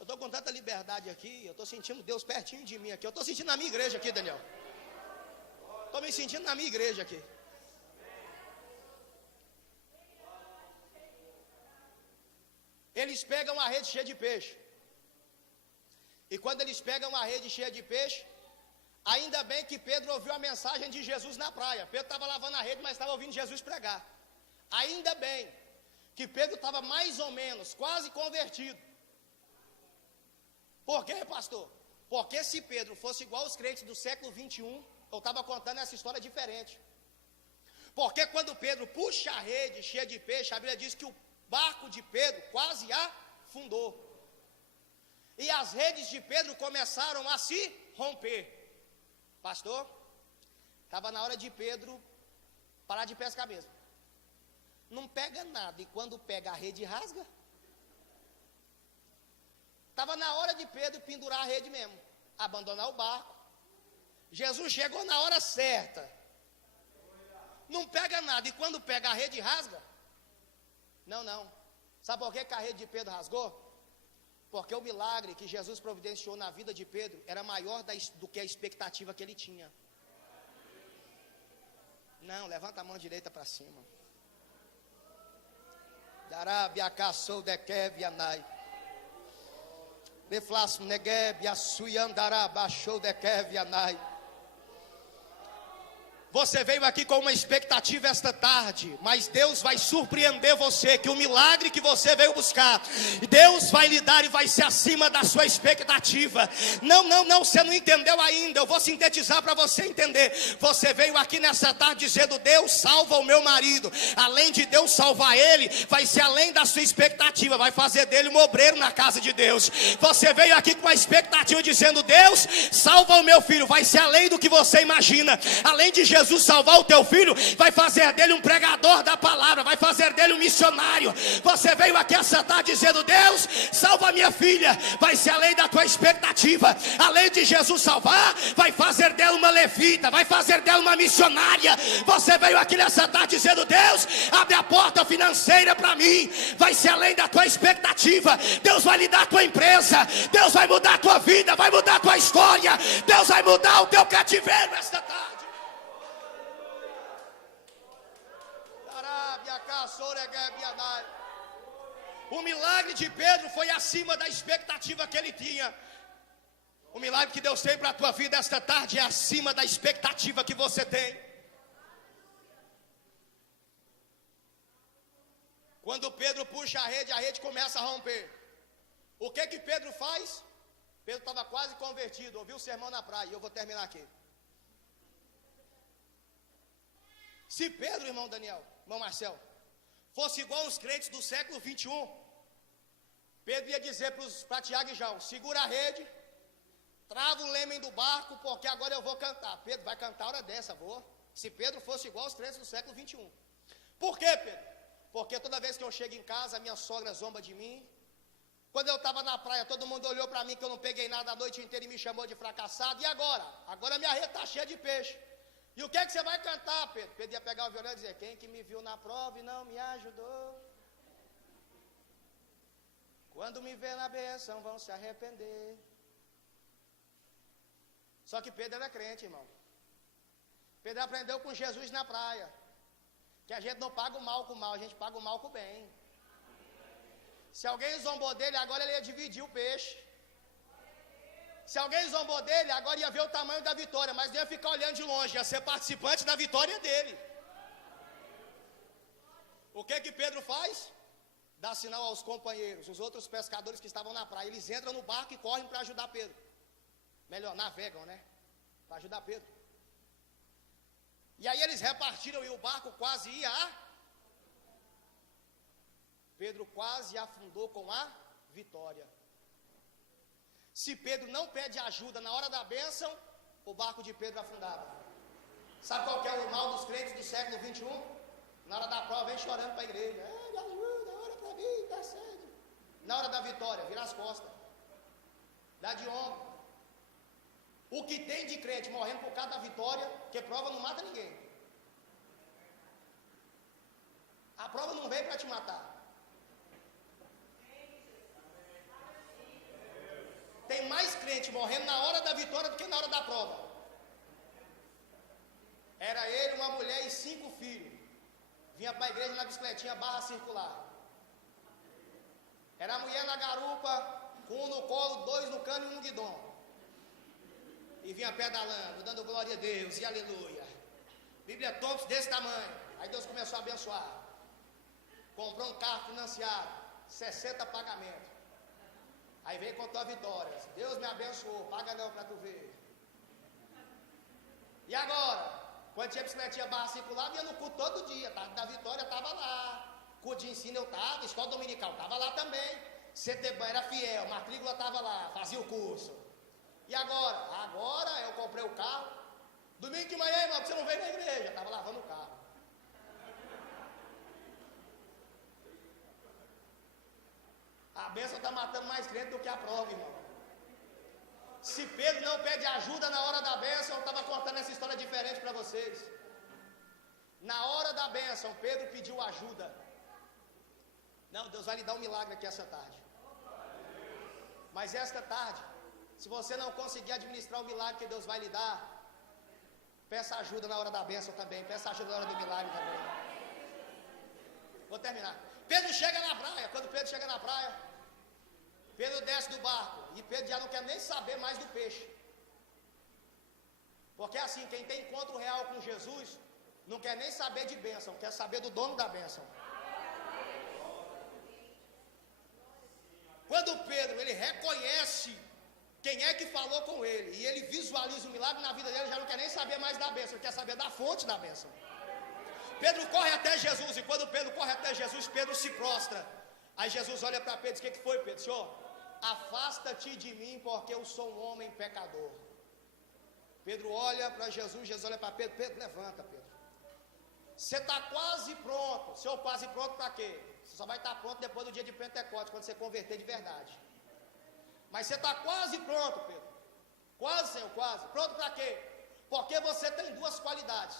Eu estou com tanta liberdade aqui, eu estou sentindo Deus pertinho de mim aqui, eu estou sentindo na minha igreja aqui, Daniel. Estou me sentindo na minha igreja aqui. Eles pegam a rede cheia de peixe. E quando eles pegam a rede cheia de peixe, ainda bem que Pedro ouviu a mensagem de Jesus na praia. Pedro estava lavando a rede, mas estava ouvindo Jesus pregar. Ainda bem que Pedro estava mais ou menos, quase convertido. Por quê, pastor? Porque se Pedro fosse igual aos crentes do século 21, eu estava contando essa história diferente. Porque quando Pedro puxa a rede cheia de peixe, a Bíblia diz que o barco de Pedro quase afundou. E as redes de Pedro começaram a se romper. Pastor, estava na hora de Pedro parar de pescar mesmo. Não pega nada, e quando pega a rede rasga. Estava na hora de Pedro pendurar a rede mesmo, abandonar o barco. Jesus chegou na hora certa. Não pega nada, e quando pega a rede rasga. Não. Sabe por que a rede de Pedro rasgou? Porque o milagre que Jesus providenciou na vida de Pedro era maior do que a expectativa que ele tinha. Não, levanta a mão direita para cima. Darabiacassou dekevianai. Beflas negeb yasuyandará baixou dekevianai. Você veio aqui com uma expectativa esta tarde, mas Deus vai surpreender você, que o milagre que você veio buscar, Deus vai lhe dar e vai ser acima da sua expectativa. Não, você não entendeu ainda, eu vou sintetizar para você entender. Você veio aqui nessa tarde dizendo: Deus salva o meu marido. Além de Deus salvar ele, vai ser além da sua expectativa, vai fazer dele um obreiro na casa de Deus. Você veio aqui com a expectativa dizendo: Deus salva o meu filho, vai ser além do que você imagina. Além de Jesus salvar o teu filho, vai fazer dele um pregador da palavra, vai fazer dele um missionário. Você veio aqui essa tarde dizendo: Deus salva a minha filha, vai ser além da tua expectativa. Além de Jesus salvar, vai fazer dela uma levita, vai fazer dela uma missionária. Você veio aqui nessa tarde dizendo: Deus abre a porta financeira para mim, vai ser além da tua expectativa. Deus vai lhe dar a tua empresa, Deus vai mudar a tua vida, vai mudar a tua história, Deus vai mudar o teu cativeiro esta tarde. O milagre de Pedro foi acima da expectativa que ele tinha. O milagre que Deus tem para a tua vida esta tarde é acima da expectativa que você tem. Quando Pedro puxa a rede começa a romper. O que Pedro faz? Pedro estava quase convertido, ouviu o sermão na praia, e eu vou terminar aqui. Se Pedro, irmão Daniel, irmão Marcel, fosse igual aos crentes do século 21, Pedro ia dizer para Tiago e João: segura a rede, trava o leme do barco, porque agora eu vou cantar. Pedro vai cantar a hora dessa, vou. Se Pedro fosse igual aos crentes do século 21. Por quê, Pedro? Porque toda vez que eu chego em casa, a minha sogra zomba de mim. Quando eu estava na praia, todo mundo olhou para mim que eu não peguei nada a noite inteira e me chamou de fracassado. E agora? Agora minha rede está cheia de peixe. E o que é que você vai cantar, Pedro? Pedro ia pegar o violão e dizer: quem que me viu na prova e não me ajudou, quando me vê na bênção vão se arrepender. Só que Pedro era crente, irmão. Pedro aprendeu com Jesus na praia, que a gente não paga o mal com o mal, a gente paga o mal com o bem. Se alguém zombou dele, agora ele ia dividir o peixe. Se alguém zombou dele, agora ia ver o tamanho da vitória, mas não ia ficar olhando de longe, ia ser participante da vitória dele. O que Pedro faz? Dá sinal aos companheiros, os outros pescadores que estavam na praia. Eles entram no barco e correm para ajudar Pedro. Melhor, navegam, né? Para ajudar Pedro. E aí eles repartiram e o barco quase ia Pedro quase afundou com a vitória. Se Pedro não pede ajuda na hora da bênção, o barco de Pedro afundava. Sabe qual que é o mal dos crentes do século 21? Na hora da prova vem chorando para a igreja: me ajuda, ora para mim, intercede. Na hora da vitória, vira as costas, dá de ombro. O que tem de crente morrendo por causa da vitória, que prova não mata ninguém. A prova não veio para te matar. Tem mais crente morrendo na hora da vitória do que na hora da prova. Era ele, uma mulher e 5 filhos. Vinha para a igreja na bicicletinha barra circular. Era a mulher na garupa, com um no colo, 2 no cano e 1 no guidão. E vinha pedalando, dando glória a Deus e aleluia. Bíblia Thompson desse tamanho. Aí Deus começou a abençoar. Comprou um carro financiado, 60 pagamentos. Aí veio com a tua vitória: Deus me abençoou, paga não para tu ver. E agora? Quando tinha bicicletinha barra circular, vinha no culto todo dia. Da vitória estava lá. Culto de ensino eu estava, escola dominical estava lá também. CTBAN era fiel, matrícula estava lá, fazia o curso. E agora? Agora eu comprei o carro. Domingo de manhã, irmão, você não veio na igreja, estava lavando o carro. A bênção está matando mais crente do que a prova, irmão. Se Pedro não pede ajuda na hora da bênção, eu estava contando essa história diferente para vocês. Na hora da bênção, Pedro pediu ajuda. Não, Deus vai lhe dar um milagre aqui essa tarde. Mas esta tarde, se você não conseguir administrar o milagre que Deus vai lhe dar, peça ajuda na hora da bênção também. Peça ajuda na hora do milagre também. Vou terminar. Pedro chega na praia. Quando Pedro chega na praia, Pedro desce do barco. E Pedro já não quer nem saber mais do peixe. Porque assim, quem tem encontro real com Jesus, não quer nem saber de bênção, quer saber do dono da bênção. Quando Pedro, ele reconhece quem é que falou com ele, e ele visualiza o milagre na vida dele, ele já não quer nem saber mais da bênção, ele quer saber da fonte da bênção. Pedro corre até Jesus, e quando Pedro corre até Jesus, Pedro se prostra. Aí Jesus olha para Pedro e diz: o que foi, Pedro? Senhor, afasta-te de mim, porque eu sou um homem pecador. Pedro olha para Jesus, Jesus olha para Pedro: Pedro, levanta, Pedro. Você está quase pronto. Senhor, quase pronto para quê? Você só vai estar pronto depois do dia de Pentecostes, quando você converter de verdade. Mas você está quase pronto, Pedro. Quase, Senhor, quase. Pronto para quê? Porque você tem duas qualidades.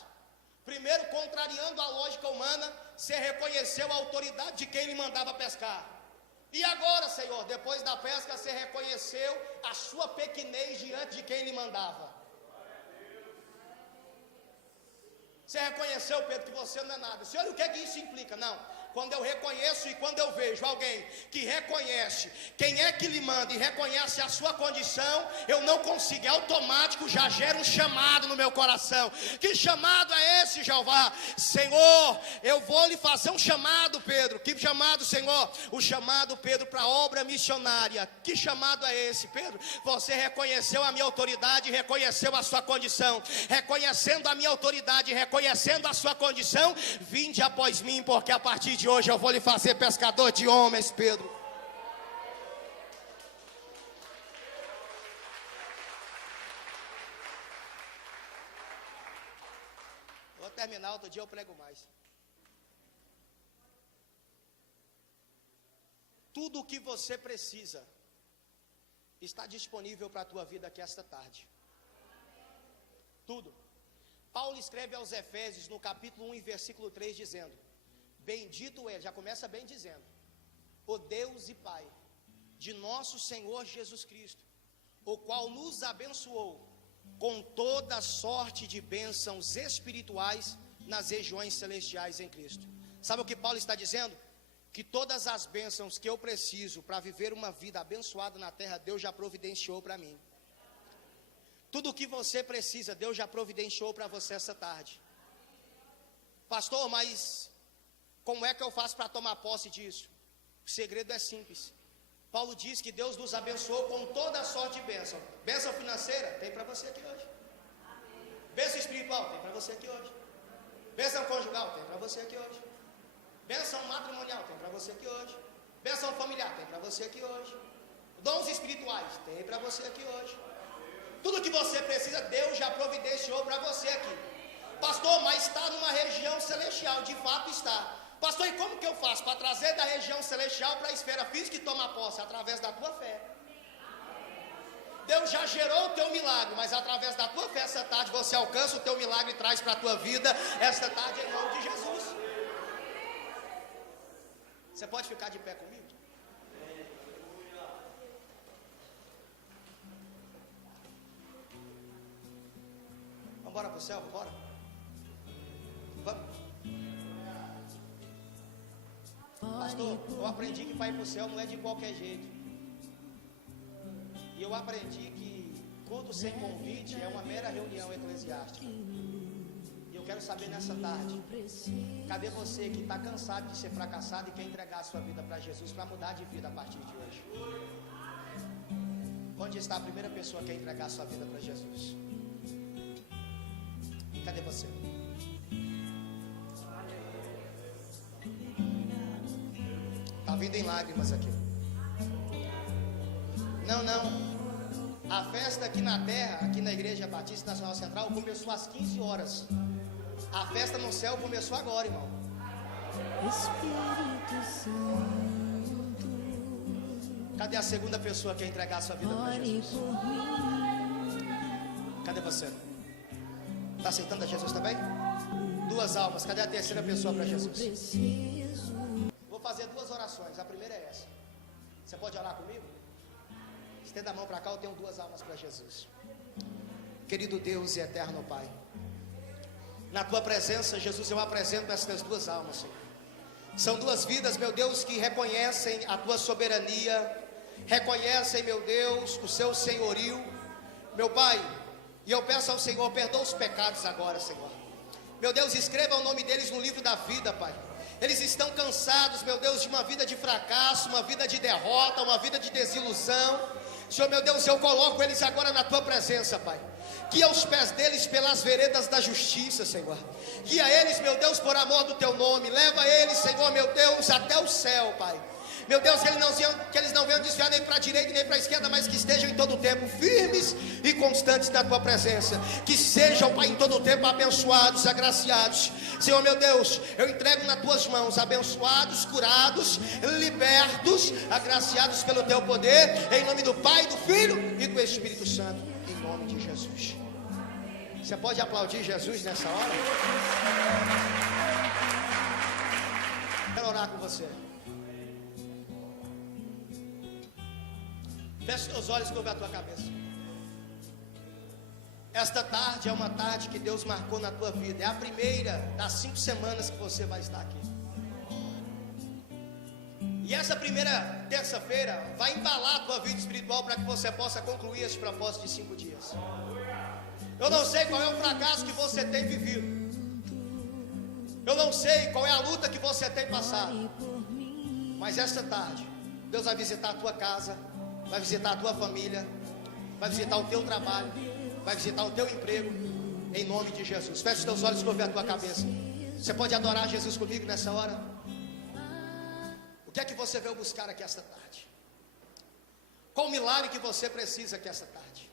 Primeiro, contrariando a lógica humana, você reconheceu a autoridade de quem lhe mandava pescar. E agora, Senhor, depois da pesca, você reconheceu a sua pequenez diante de quem lhe mandava. Você reconheceu, Pedro, que você não é nada. Senhor, o que é que isso implica? Não. Quando eu reconheço e quando eu vejo alguém que reconhece quem é que lhe manda e reconhece a sua condição, eu não consigo, é automático, já gera um chamado no meu coração. Que chamado é esse, Jeová? Senhor, eu vou lhe fazer um chamado, Pedro. Que chamado, Senhor? O chamado, Pedro, para a obra missionária. Que chamado é esse, Pedro? Você reconheceu a minha autoridade, reconheceu a sua condição. Reconhecendo a minha autoridade, reconhecendo a sua condição, vinde após mim, porque a partir de hoje eu vou lhe fazer pescador de homens, Pedro. Vou terminar, outro dia eu prego mais. Tudo o que você precisa está disponível para a tua vida aqui esta tarde. Tudo. Paulo escreve aos Efésios no capítulo 1 e versículo 3 dizendo: bendito é, já começa bem dizendo, o Deus e Pai de nosso Senhor Jesus Cristo, o qual nos abençoou com toda sorte de bênçãos espirituais nas regiões celestiais em Cristo. Sabe o que Paulo está dizendo? Que todas as bênçãos que eu preciso para viver uma vida abençoada na terra, Deus já providenciou para mim. Tudo o que você precisa, Deus já providenciou para você essa tarde. Pastor, mas como é que eu faço para tomar posse disso? O segredo é simples. Paulo diz que Deus nos abençoou com toda a sorte de bênção. Bênção financeira, tem para você aqui hoje. Bênção espiritual, tem para você aqui hoje. Bênção conjugal, tem para você aqui hoje. Bênção matrimonial, tem para você aqui hoje. Bênção familiar, tem para você aqui hoje. Dons espirituais, tem para você aqui hoje. Tudo que você precisa, Deus já providenciou para você aqui. Pastor, mas está numa região celestial, de fato está. Pastor, e como que eu faço para trazer da região celestial para a esfera física e tomar posse? Através da tua fé. Deus já gerou o teu milagre, mas através da tua fé essa tarde você alcança o teu milagre e traz para a tua vida esta tarde em nome de Jesus. Você pode ficar de pé comigo? Vamos embora para o céu, bora? Vamos. Pastor, eu aprendi que para ir para o céu não é de qualquer jeito. E eu aprendi que culto sem convite é uma mera reunião eclesiástica. E eu quero saber nessa tarde, cadê você que está cansado de ser fracassado e quer entregar a sua vida para Jesus, para mudar de vida a partir de hoje? Onde está a primeira pessoa que quer entregar a sua vida para Jesus? Cadê você? Está vindo em lágrimas aqui. Não. A festa aqui na terra, aqui na Igreja Batista Nacional Central, começou às 15 horas. A festa no céu começou agora, irmão. Espírito Santo, cadê a segunda pessoa que quer entregar a sua vida para Jesus? Cadê você? Está aceitando a Jesus também? Duas almas, cadê a terceira pessoa para Jesus? Vou fazer duas orações, a primeira é essa. Você pode orar comigo? Estenda a mão para cá, eu tenho duas almas para Jesus. Querido Deus e eterno Pai, na tua presença, Jesus, eu apresento essas duas almas, Senhor. São duas vidas, meu Deus, que reconhecem a tua soberania, reconhecem, meu Deus, o seu senhorio, meu Pai. E eu peço ao Senhor, perdoa os pecados agora, Senhor. Meu Deus, escreva o nome deles no livro da vida, Pai. Eles estão cansados, meu Deus, de uma vida de fracasso, uma vida de derrota, uma vida de desilusão. Senhor, meu Deus, eu coloco eles agora na Tua presença, Pai. Guia os pés deles pelas veredas da justiça, Senhor. Guia eles, meu Deus, por amor do Teu nome. Leva eles, Senhor, meu Deus, até o céu, Pai. Meu Deus, que eles não venham desviar nem para a direita nem para a esquerda, mas que estejam em todo o tempo firmes e constantes na Tua presença. Que sejam, Pai, em todo o tempo abençoados, agraciados. Senhor, meu Deus, eu entrego nas Tuas mãos, abençoados, curados, libertos, agraciados pelo Teu poder, em nome do Pai, do Filho e do Espírito Santo, em nome de Jesus. Você pode aplaudir Jesus nessa hora? Quero orar com você. Feche os teus olhos e curva a tua cabeça. Esta tarde é uma tarde que Deus marcou na tua vida. É a primeira das 5 semanas que você vai estar aqui. E essa primeira terça-feira vai embalar a tua vida espiritual para que você possa concluir esse propósito de 5 dias. Eu não sei qual é o fracasso que você tem vivido. Eu não sei qual é a luta que você tem passado. Mas esta tarde, Deus vai visitar a tua casa, vai visitar a tua família, vai visitar o teu trabalho, vai visitar o teu emprego, em nome de Jesus. Feche os teus olhos e curva a tua cabeça. Você pode adorar Jesus comigo nessa hora? O que é que você veio buscar aqui esta tarde? Qual o milagre que você precisa aqui esta tarde?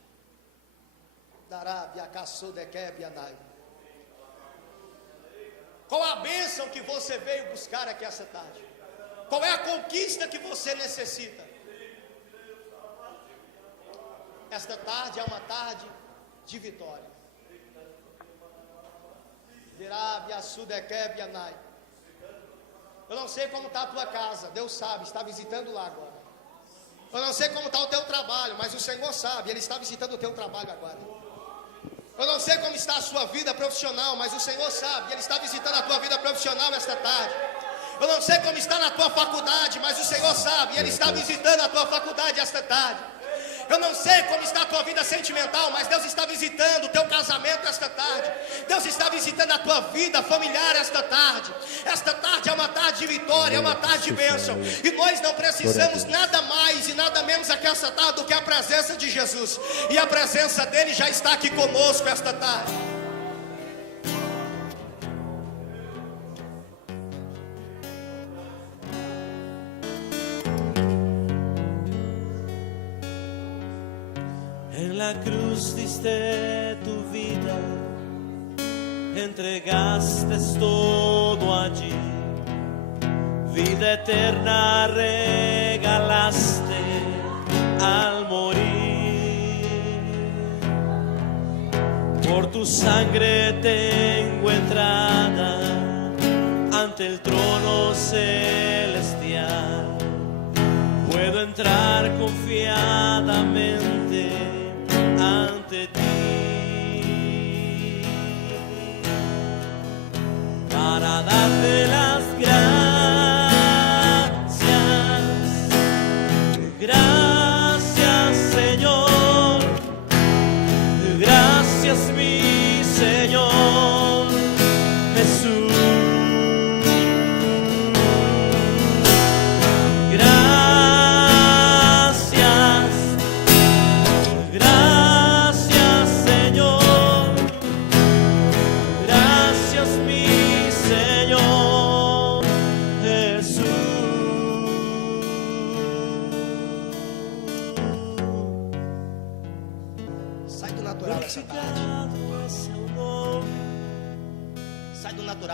Qual a bênção que você veio buscar aqui esta tarde? Qual é a conquista que você necessita? Esta tarde é uma tarde de vitória. Eu não sei como está a tua casa, Deus sabe, está visitando lá agora. Eu não sei como está o teu trabalho, mas o Senhor sabe, Ele está visitando o teu trabalho agora. Eu não sei como está a sua vida profissional, mas o Senhor sabe, Ele está visitando a tua vida profissional esta tarde. Eu não sei como está na tua faculdade, mas o Senhor sabe, Ele está visitando a tua faculdade esta tarde. Eu não sei como está a tua vida sentimental, mas Deus está visitando o teu casamento esta tarde. Deus está visitando a tua vida familiar esta tarde. Esta tarde é uma tarde de vitória, é uma tarde de bênção. E nós não precisamos nada mais e nada menos aqui esta tarde do que a presença de Jesus. E a presença dele já está aqui conosco esta tarde. En la cruz diste tu vida, entregaste todo allí, vida eterna regalaste al morir. Por tu sangre tengo entrada ante el trono celestial, puedo entrar confiadamente ante ti para darte las gracias. Gracias, Señor, gracias, mi Señor Jesús.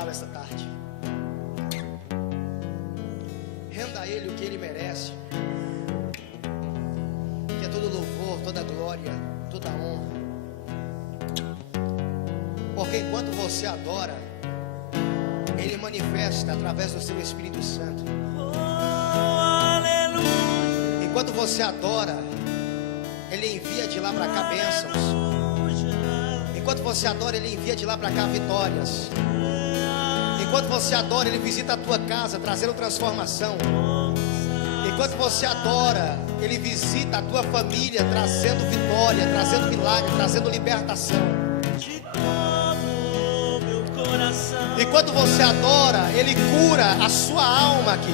Essa tarde, renda a Ele o que Ele merece, que é todo louvor, toda glória, toda honra, porque enquanto você adora, Ele manifesta através do seu Espírito Santo. Enquanto você adora, Ele envia de lá para cá bênçãos. Enquanto você adora, Ele envia de lá para cá vitórias. Enquanto você adora, Ele visita a tua casa, trazendo transformação. Enquanto você adora, Ele visita a tua família, trazendo vitória, trazendo milagre, trazendo libertação. de todo meu coração. Enquanto você adora, Ele cura a sua alma aqui.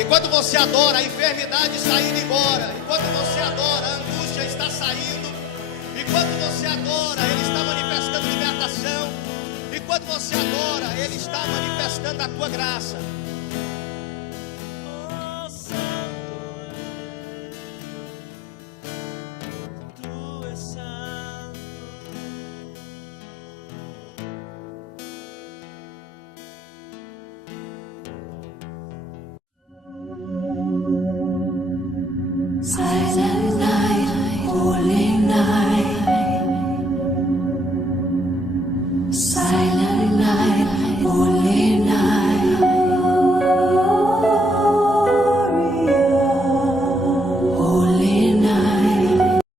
Enquanto você adora, a enfermidade está indo embora. Enquanto você adora, a angústia está saindo. Enquanto você adora, Ele está manifestando libertação. Enquanto você adora, Ele está manifestando a tua graça.